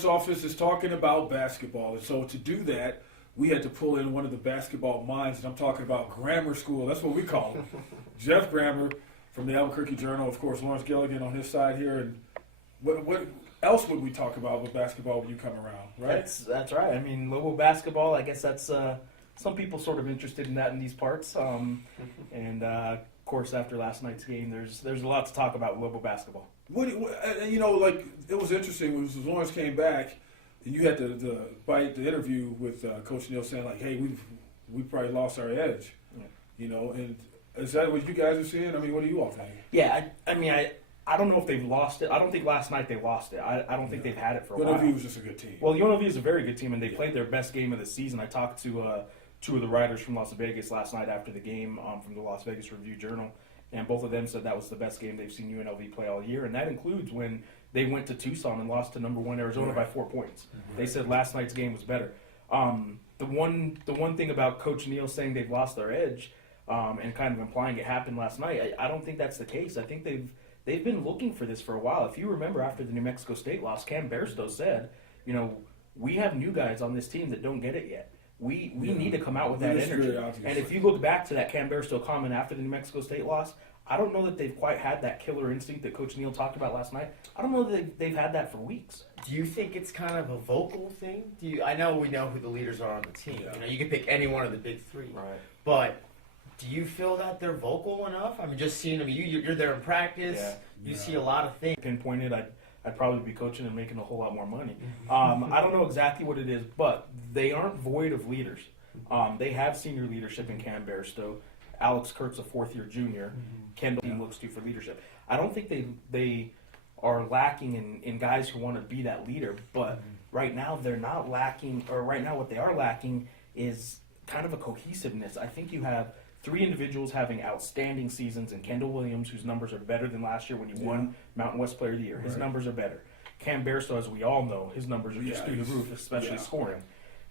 sports office is talking about basketball. And so to do that, we had to pull in one of the basketball minds, and I'm talking about Grammar School. That's what we call him. Geoff Grammer from the Albuquerque Journal. Of course, Lawrence Gilligan on his side here. And what else would we talk about with basketball when you come around, right? That's right. I mean, Lobo basketball, I guess that's some people sort of interested in that in these parts. And, of course, after last night's game, there's a lot to talk about with Lobo basketball. Like, it was interesting when Lawrence came back, and you had the interview with Coach Neal saying, like, hey, we probably lost our edge, and is that what you guys are seeing? I mean, what do you all think? Yeah, I don't know if they've lost it. I don't think last night they lost it. I don't think they've had it for a while. UNLV was just a good team. Well, UNLV is a very good team, and they played their best game of the season. I talked to two of the writers from Las Vegas last night after the game from the Las Vegas Review-Journal, and both of them said that was the best game they've seen UNLV play all year, and that includes when they went to Tucson and lost to number 1 Arizona by 4 points. Mm-hmm. They said last night's game was better. The one thing about Coach Neal saying they've lost their edge and kind of implying it happened last night, I don't think that's the case. I think they've been looking for this for a while. If you remember after the New Mexico State loss, Cam Bairstow said, we have new guys on this team that don't get it yet. We need to come out with that energy. And if you look back to that Cam Bairstow comment after the New Mexico State loss, I don't know that they've quite had that killer instinct that Coach Neal talked about last night. I don't know that they've had that for weeks. Do you think it's kind of a vocal thing? I know we know who the leaders are on the team. Yeah. You can pick any one of the big three. Right. But do you feel that they're vocal enough? I mean, just seeing them, you're there in practice. Yeah. You see a lot of things. Pinpointed, I'd probably be coaching and making a whole lot more money. I don't know exactly what it is, but they aren't void of leaders. They have senior leadership in Cam Bairstow. Alex Kurt's a fourth-year junior. Kendall looks to for leadership. I don't think they are lacking in guys who want to be that leader, but right now they're not lacking, or right now what they are lacking is kind of a cohesiveness. I think you have 3 individuals having outstanding seasons, and Kendall Williams, whose numbers are better than last year when he won Mountain West Player of the Year. His numbers are better. Cam Bairstow, as we all know, his numbers are just through the roof, especially scoring.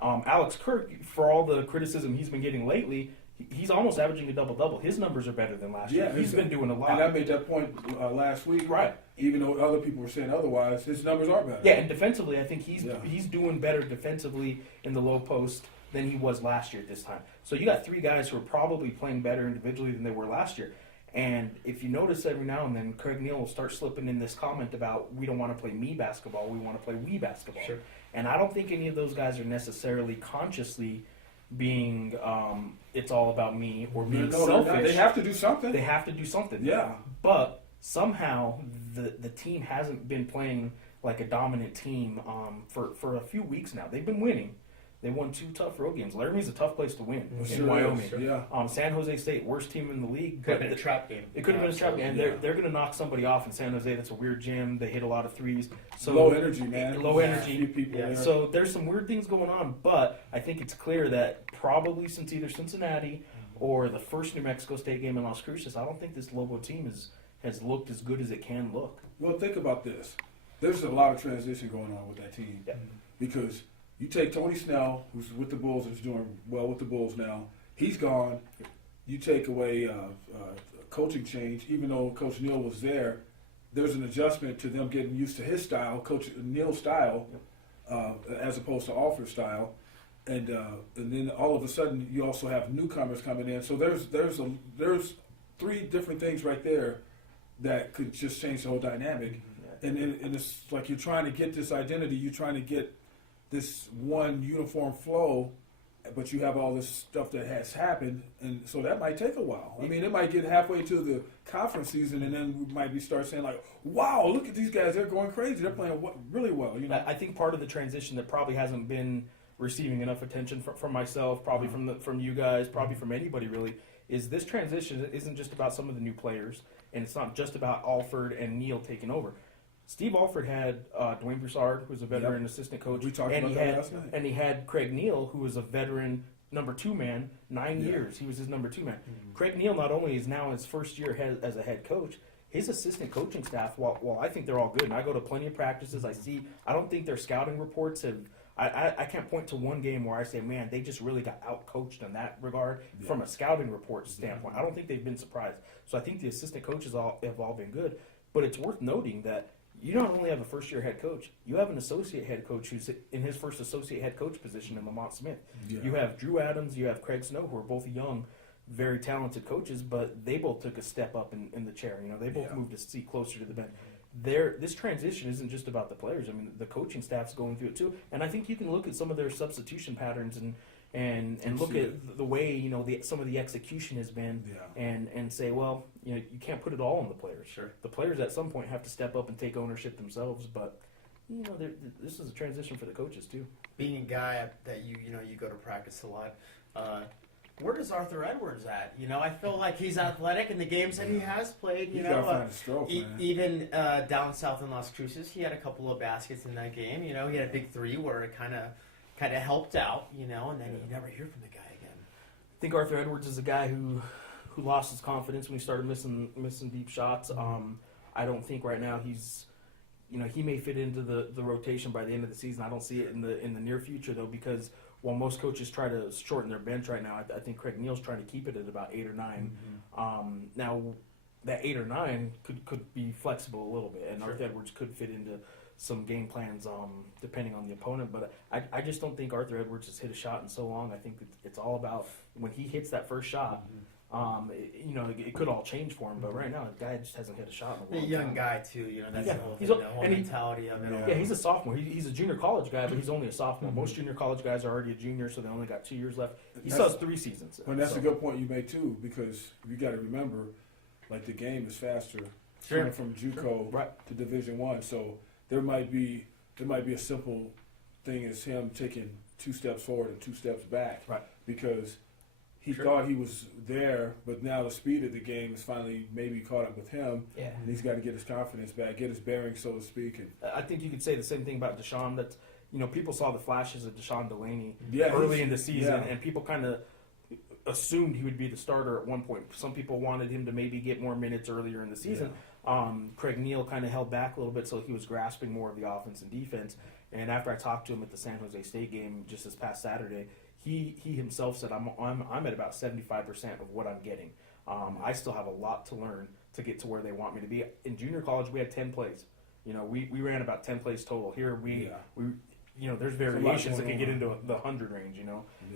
Alex Kurt, for all the criticism he's been getting lately, he's almost averaging a double-double. His numbers are better than last year. He's been doing a lot. And I made that point last week. Right. Even though other people were saying otherwise, his numbers are better. Yeah, and defensively, I think he's doing better defensively in the low post than he was last year at this time. So you got 3 guys who are probably playing better individually than they were last year. And if you notice every now and then, Craig Neal will start slipping in this comment about we don't want to play me basketball, we want to play we basketball. Sure. And I don't think any of those guys are necessarily consciously being it's all about me or being selfish. They have to do something. They have to do something. Yeah. But somehow the team hasn't been playing like a dominant team for a few weeks now. They've been winning. They won 2 tough road games. Laramie's a tough place to win in Wyoming. Sure. Yeah. San Jose State, worst team in the league. Could have been a trap game. It could have been a trap game. And they're going to knock somebody off in San Jose. That's a weird gym. They hit a lot of threes. So low energy, man. Low energy. Few people there. So there's some weird things going on. But I think it's clear that probably since either Cincinnati or the first New Mexico State game in Las Cruces, I don't think this Lobo team has looked as good as it can look. Well, think about this. There's a lot of transition going on with that team. Yeah. Because you take Tony Snell, who's with the Bulls and is doing well with the Bulls now. He's gone. You take away coaching change, even though Coach Neal was there, there's an adjustment to them getting used to his style, Coach Neal's style, as opposed to Alford's style. And then all of a sudden you also have newcomers coming in. So there's 3 different things right there that could just change the whole dynamic. And it's like you're trying to get this identity, you're trying to get this one uniform flow, but you have all this stuff that has happened, and so that might take a while. I mean, it might get halfway to the conference season, and then we might start saying like, "Wow, look at these guys! They're going crazy. They're playing really well." I think part of the transition that probably hasn't been receiving enough attention from myself, probably from you guys, probably from anybody really, is this transition isn't just about some of the new players, and it's not just about Alford and Neal taking over. Steve Alford had Dwayne Broussard, who's a veteran assistant coach. We talked about that last night. And he had Craig Neal, who was a veteran number 2 man, 9 years. He was his number 2 man. Craig Neal not only is now in his first year as a head coach, his assistant coaching staff, while I think they're all good, and I go to plenty of practices, I don't think their scouting reports have I can't point to one game where I say, man, they just really got out-coached in that regard from a scouting report standpoint. I don't think they've been surprised. So I think the assistant coaches have all been good. But it's worth noting that you not only have a first-year head coach, you have an associate head coach who's in his first associate head coach position in Lamont Smith. Yeah. You have Drew Adams, you have Craig Snow, who are both young, very talented coaches, but they both took a step up in the chair. They both moved a seat closer to the bench. This transition isn't just about the players. I mean, the coaching staff's going through it too. And I think you can look at some of their substitution patterns and look at the way some of the execution has been, and say, well, you can't put it all on the players. Sure. The players at some point have to step up and take ownership themselves. But this is a transition for the coaches too. Being a guy that you go to practice a lot, where does Arthur Edwards at? I feel like he's athletic in the games that he has played. You gotta find a stroke, man. Even down south in Las Cruces, he had a couple of baskets in that game. He had a big three where it kind of helped out. And then you never hear from the guy again. I think Arthur Edwards is a guy who lost his confidence when he started missing deep shots. I don't think right now he's, he may fit into the rotation by the end of the season. I don't see it in the near future though, because while most coaches try to shorten their bench right now, I think Craig Neal's trying to keep it at about 8 or 9. Now that 8 or 9 could be flexible a little bit, and Arthur Edwards could fit into some game plans depending on the opponent. But I just don't think Arthur Edwards has hit a shot in so long. I think it's all about when he hits that first shot. It could all change for him, but right now the guy just hasn't hit a shot in a long time. A young guy too, that's the whole He's thing, a- the whole and he- mentality of it all. Yeah, he's a sophomore. He's a junior college guy, but he's only a sophomore. Most junior college guys are already a junior, so they only got 2 years left. He still has 3 seasons. Well, that's a good point you make too, because you got to remember, like the game is faster coming from JUCO to Division I. So there might be a simple thing as him taking 2 steps forward and 2 steps back, Right. because he thought he was there, but now the speed of the game is finally maybe caught up with him, Yeah. and he's got to get his confidence back, get his bearings, so to speak. And I think you could say the same thing about Deshaun. That people saw the flashes of Deshaun Delaney Yeah, early in the season, yeah. and people kind of assumed he would be the starter at one point. Some people wanted him to maybe get more minutes earlier in the season. Craig Neal kind of held back a little bit, so he was grasping more of the offense and defense. And after I talked to him at the San Jose State game just this past Saturday, he himself said, I'm at about 75% of what I'm getting. I still have a lot to learn to get to where they want me to be. In junior college, we had 10 plays. We ran about 10 plays total. Here we there's variations that can get into the 100 range.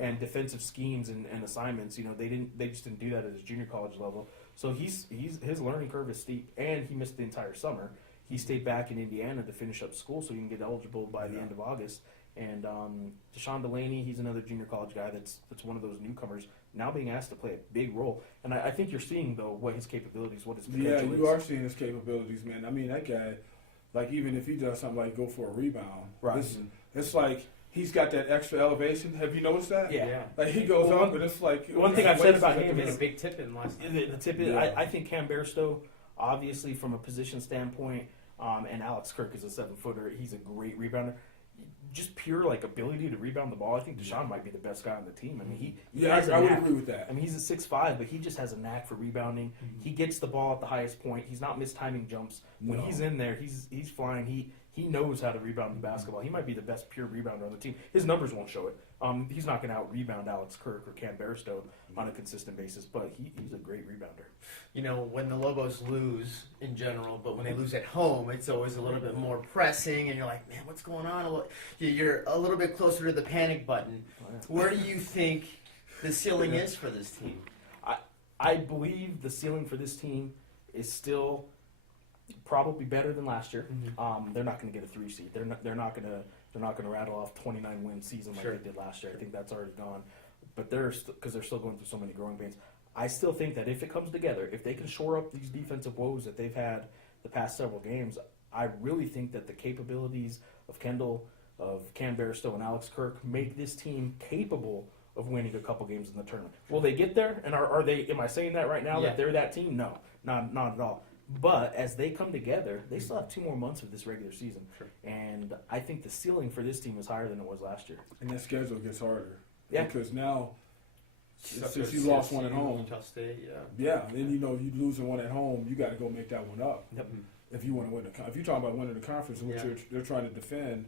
And defensive schemes and assignments. They just didn't do that at his junior college level. So his learning curve is steep, and he missed the entire summer. He stayed back in Indiana to finish up school so he can get eligible by the end of August. And Deshaun Delaney, he's another junior college guy that's one of those newcomers now being asked to play a big role. And I think you're seeing, though, what his capabilities, what his potential is. Yeah, you are seeing his capabilities, man. I mean, that guy, like, even if he does something like go for a rebound, Right. It's like he's got that extra elevation. Have you noticed that? Yeah. Like, he goes up, and it's like... One thing I've said about him He made is a big tip in last night. the tip is, I think Cam Bairstow, obviously from a position standpoint, and Alex Kirk is a 7-footer. He's a great rebounder. Just pure ability to rebound the ball. I think Deshaun might be the best guy on the team. I mean, I would agree with that. I mean, he's a 6'5", but he just has a knack for rebounding. He gets the ball at the highest point. He's not mistiming jumps. When he's in there, he's flying. He knows how to rebound the basketball. He might be the best pure rebounder on the team. His numbers won't show it. He's not going to out-rebound Alex Kirk or Cam Bairstow on a consistent basis, but he's a great rebounder. When the Lobos lose in general, but when they lose at home, it's always a little bit more pressing, and you're like, man, what's going on? You're a little bit closer to the panic button. Where do you think the ceiling is for this team? I believe the ceiling for this team is still probably better than last year. They're not going to get a 3 seed. They're not going to rattle off 29-win season like they did last year. I think that's already gone. But because they're still going through so many growing pains. I still think that if it comes together, if they can shore up these defensive woes that they've had the past several games, I really think that the capabilities of Kendall, of Cam Bairstow, and Alex Kirk make this team capable of winning a couple games in the tournament. Will they get there? And are they? Am I saying that right now that they're that team? No, not at all. But as they come together, they still have 2 more months of this regular season. And I think the ceiling for this team is higher than it was last year. And that schedule gets harder. Yeah. Because now, since you lost one at home, Utah State, then you losing one at home, you got to go make that one up. Yep. If you want to win if you're talking about winning the conference, which they're trying to defend,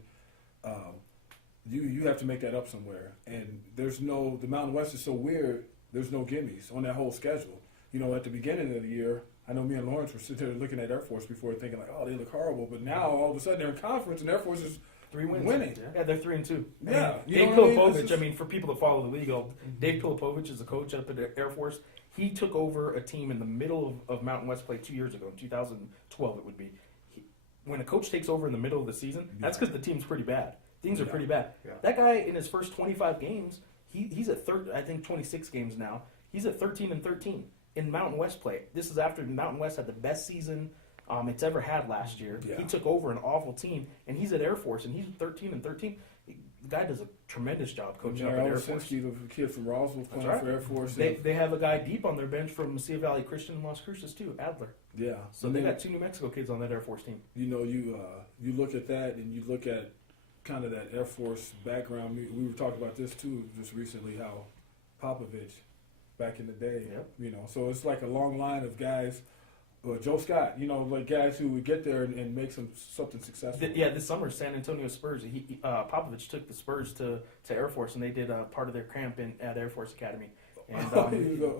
you have to make that up somewhere. And the Mountain West is so weird. There's no gimmies on that whole schedule. At the beginning of the year, I know me and Lawrence were sitting there looking at Air Force before, thinking like, oh, they look horrible. But now all of a sudden they're in conference, and Air Force is 3 wins. winning. Yeah, they're 3-2. Yeah, Dave Pilipovich. I mean, for people that follow the league, Dave Pilipovich is a coach up at the Air Force. He took over a team in the middle of Mountain West play 2 years ago, in 2012 it would be. When a coach takes over in the middle of the season, that's because the team's pretty bad. Things are pretty bad. Yeah. That guy in his first 25 games, he's at I think 26 games now. He's at 13-13 in Mountain West play. This is after Mountain West had the best season it's ever had last year. Yeah. He took over an awful team, and he's at Air Force, and he's 13-13. The guy does a tremendous job coaching up at Air Force. The kid from Roswell playing for Air Force. They have a guy deep on their bench from Sea Valley Christian in Las Cruces too, Adler. Yeah. So they got 2 New Mexico kids on that Air Force team. You know, you look at that, and you look at kind of that Air Force background. We were talking about this too just recently, how Popovich back in the day, you know, so it's like a long line of guys. Joe Scott, you know, like guys who would get there and make something successful. This summer, San Antonio Spurs. Popovich took the Spurs to Air Force, and they did part of their camp at Air Force Academy. And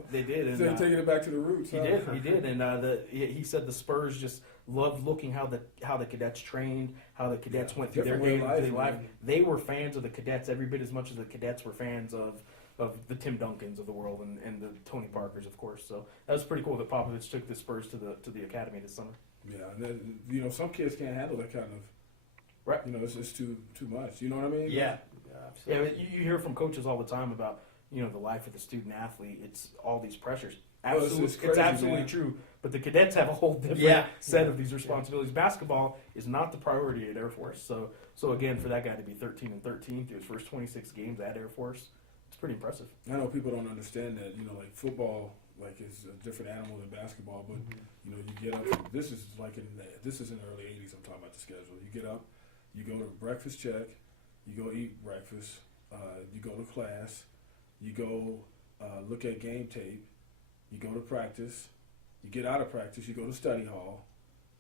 they did. And, so taking it back to the roots. He did, and he said the Spurs just loved looking how the cadets trained, how the cadets went through their daily life. They were fans of the cadets every bit as much as the cadets were fans of the Tim Duncans of the world and the Tony Parkers, of course. So that was pretty cool that Popovich took the Spurs to the academy this summer. Yeah, and then, you know, some kids can't handle that kind of. Right. You know, it's just too much. You know what I mean? Yeah. Absolutely. Yeah, you hear from coaches all the time about, you know, the life of the student athlete. It's all these pressures. Absolutely, it's absolutely true. But the cadets have a whole different set of these responsibilities. Basketball is not the priority at Air Force. So again, for that guy to be 13-13 through his first 26 games at Air Force, it's pretty impressive. I know people don't understand that. You know, like football, like is a different animal than basketball. But you know, you get up. This is in the early '80s. I'm talking about the schedule. You get up, you go to breakfast check, you go eat breakfast, you go to class, you go look at game tape, you go to practice, you get out of practice, you go to study hall,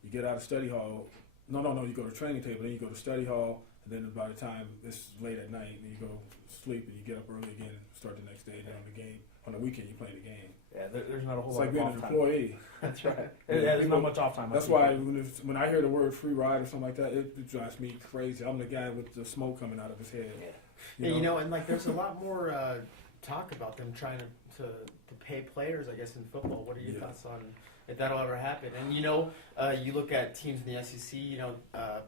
you get out of study hall. No, you go to training table, then you go to study hall, and then by the time it's late at night, then you go sleep and you get up early again and start the next day. And then on the game, on the weekend, you play the game. Yeah, there's not a whole It's lot like of being off an time. employee. That's right. There's not much off time. That's why when I hear the word free ride or something like that, it drives me crazy. I'm the guy with the smoke coming out of his head. Yeah. You know, and like there's a lot more talk about them trying to pay players, I guess, in football. What are your thoughts on if that'll ever happen? And you know, you look at teams in the SEC, you know,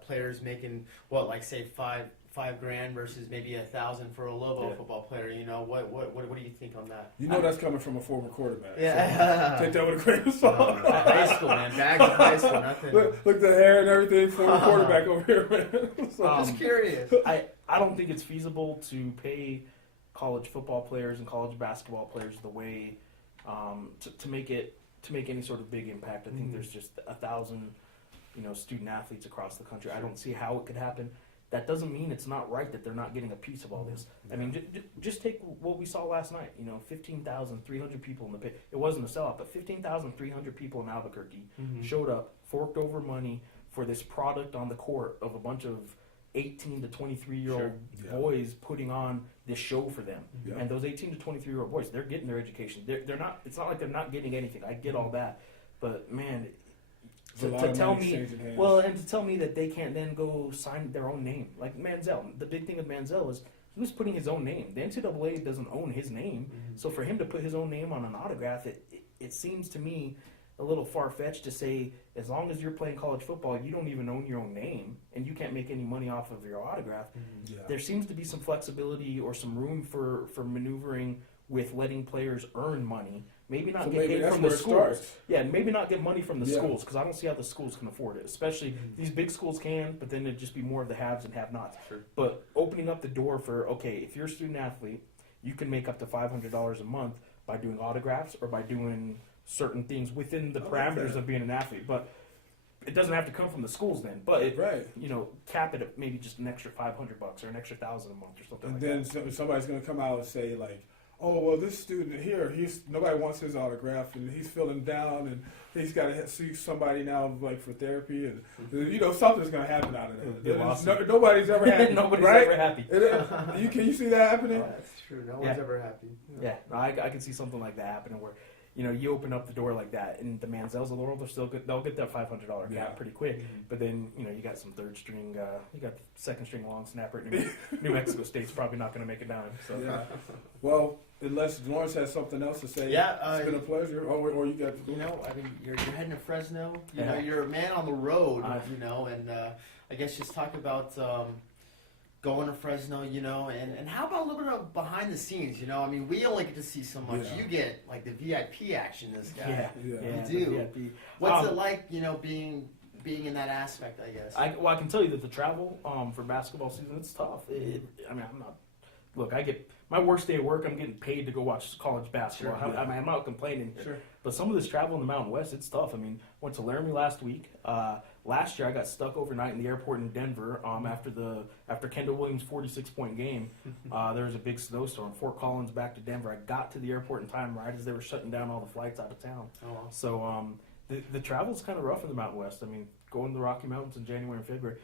players making like say $5,000 versus maybe $1,000 for a Lobo football player. You know, what do you think on that? You know, that's coming from a former quarterback. Yeah, so take that with a grain of salt. high school, man, bags of high school, nothing. Look the hair and everything. Former quarterback over here, man. So, I'm just curious. I don't think it's feasible to pay college football players and college basketball players the way to make any sort of big impact. I think there's just 1,000, you know, student athletes across the country. I don't see how it could happen. That doesn't mean it's not right that they're not getting a piece of all this. I mean, just take what we saw last night. You know, 15,300 people in the pit. It wasn't a sellout, but 15,300 people in Albuquerque showed up, forked over money for this product on the court of a bunch of 18 to 23-year-old boys putting on this show for them. And those 18 to 23-year-old boys, they're getting their education. They're not. It's not like they're not getting anything. I get all that, but man. To tell me that they can't then go sign their own name, like Manziel. The big thing with Manziel is he was putting his own name. The NCAA doesn't own his name, so for him to put his own name on an autograph, it seems to me a little far-fetched to say as long as you're playing college football, you don't even own your own name and you can't make any money off of your autograph. There seems to be some flexibility or some room for maneuvering with letting players earn money. Maybe not get paid from the schools. Yeah, maybe not get money from the schools, because I don't see how the schools can afford it. Especially these big schools can, but then it'd just be more of the haves and have-nots. Sure. But opening up the door for, okay, if you're a student athlete, you can make up to $500 a month by doing autographs or by doing certain things within the parameters of being an athlete. But it doesn't have to come from the schools then. But you know, cap it at maybe just an extra $500 or an extra $1,000 a month or something. And like then somebody's going to come out and say like, oh, well, this student here, nobody wants his autograph, and he's feeling down, and he's got to see somebody now, like, for therapy, and, you know, something's going to happen out of that. Nobody's ever happy. Nobody's right? ever happy. Can you see that happening? Oh, that's true. No one's ever happy. Yeah, no, I can see something like that happening where, you open up the door like that, and the Manziels of the world are still good. They'll get that $500 Yeah. cap pretty quick. But then, you got some third string, you got second string long snapper at New Mexico State's probably not going to make it down. So. Yeah. Well, unless Lawrence has something else to say, Yeah, it's been a pleasure. Or you got. I mean, you're heading to Fresno. Yeah. You're a man on the road. And I guess just talk about going to Fresno. And how about a little bit of behind the scenes? I mean, we only get to see so much. Yeah. You get like the VIP action. This guy. Yeah. You do. the VIP. What's it like? Being in that aspect. I guess. I can tell you that the travel for basketball season, it's tough. I'm not. Look, I get my worst day at work. I'm getting paid to go watch college basketball. Sure, yeah. I'm not complaining. Sure. But some of this travel in the Mountain West, it's tough. I mean, went to Laramie last week. Last year, I got stuck overnight in the airport in Denver after Kendall Williams' 46-point game. There was a big snowstorm. Fort Collins back to Denver. I got to the airport in time right as they were shutting down all the flights out of town. Oh, wow. So the travel's kind of rough in the Mountain West. I mean, going to the Rocky Mountains in January and February.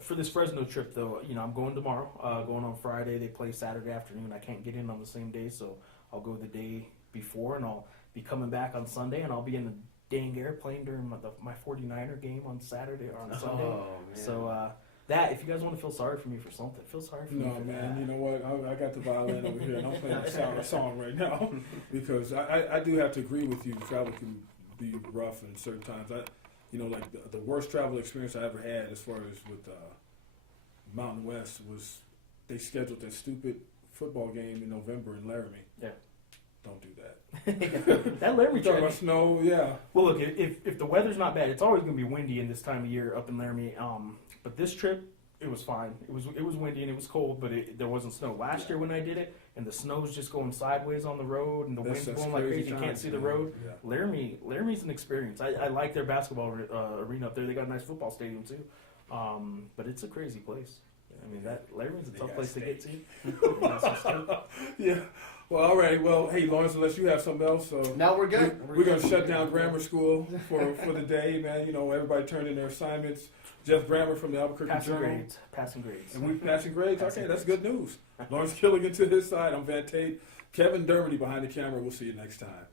For this Fresno trip, though, I'm going tomorrow. Going on Friday. They play Saturday afternoon. I can't get in on the same day, so I'll go the day before, and I'll be coming back on Sunday, and I'll be in the dang airplane during my 49er game on Saturday or on Sunday. Oh, man. So if you guys want to feel sorry for me for something, feel sorry for me. No, for man. that. You know what? I got the violin over here, and I'm playing a song right now because I do have to agree with you. Travel can be rough in certain times. Like the worst travel experience I ever had as far as with Mountain West was they scheduled that stupid football game in November in Laramie. Yeah. Don't do that. That Laramie We talking trip. about snow, yeah. Well, look, if the weather's not bad, it's always going to be windy in this time of year up in Laramie. But this trip, it was fine. It was windy and it was cold, but there wasn't snow. Last year when I did it, and the snow's just going sideways on the road, and the wind's blowing like crazy, you can't see the road. Yeah. Laramie's an experience. I like their basketball arena up there. They got a nice football stadium too. But it's a crazy place. I mean, Laramie's a tough place to get to. Yeah. Well, all right. Well, hey, Lawrence, unless you have something else, No, we're good. We're going to shut down grammar school for the day, man. Everybody turned in their assignments. Geoff Brammer from the Albuquerque Journal. Passing grades. And we're passing grades? Passing Okay, that's grades. good news. Lawrence Killigan to his side. I'm Van Tate. Kevin Dermody behind the camera. We'll see you next time.